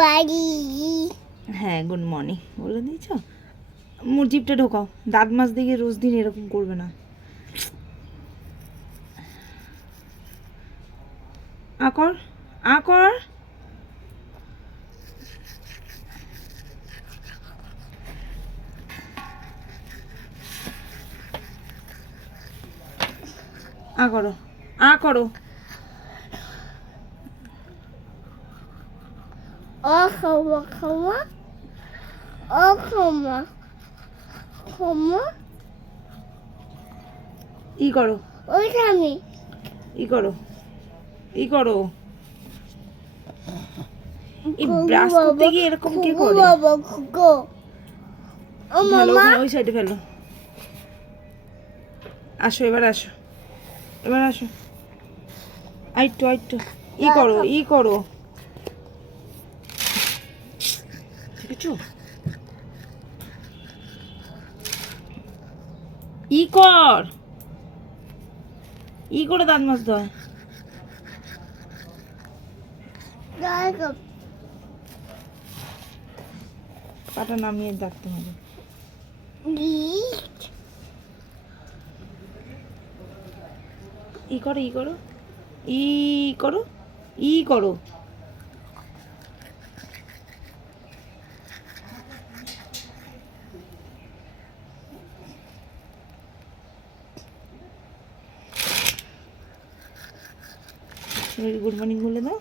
বাড়ি। হ্যাঁ good morning বলে দিয়েছ। মুখ জিপটা ঢোকাও, দাঁত মাছ দিকে রোজ দিন এরকম করবে না। আকর আকর আ করো, আ করো। ও ক্ষমা ক্ষমা, ও ক্ষমা ক্ষমা। ই করো, ওই স্বামী ই করো, ই করো। এই ব্রাশ করতে গিয়ে এরকম কে করে? বাবা খুকো। ও ফেলো মামা, ওখানে, ওই সাইডে ফেলো। আসো এবার আসো, এবার আসো। আইটু আইটু, ই করো, ই করো। দেখেছো? ই কর, ই করে দাঁত মাজতে হয়। দেখো পাটা নামিয়ে ডাকতে হবে। ই করো, ই করো, ই করো, ই করো। গুড মর্নিং বলে দাও।